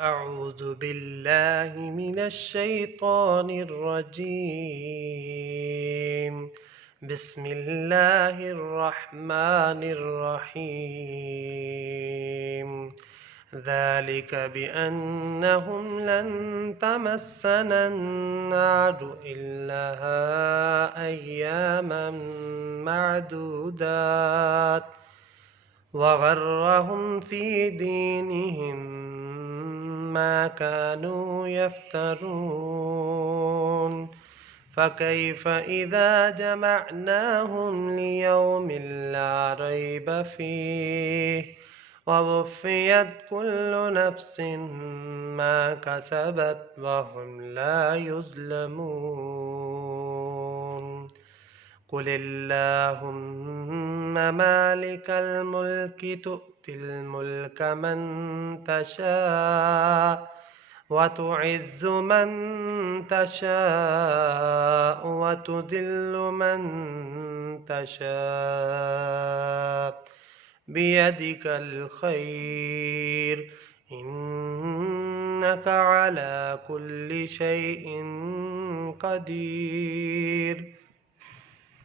أعوذ بالله من الشيطان الرجيم. بسم الله الرحمن الرحيم. ذلك بأنهم لن تمسنا النار إلا أياما معدودات وغرهم في دينهم ما كانوا يفترون. فكيف إذا جمعناهم ليوم لا ريب فيه ووفيت كل نفس ما كسبت وهم لا يظلمون. قل اللهم مالك الملك تؤتي الملك من تشاء وتعز من تشاء وتذل من تشاء بيدك الخير إنك على كل شيء قدير.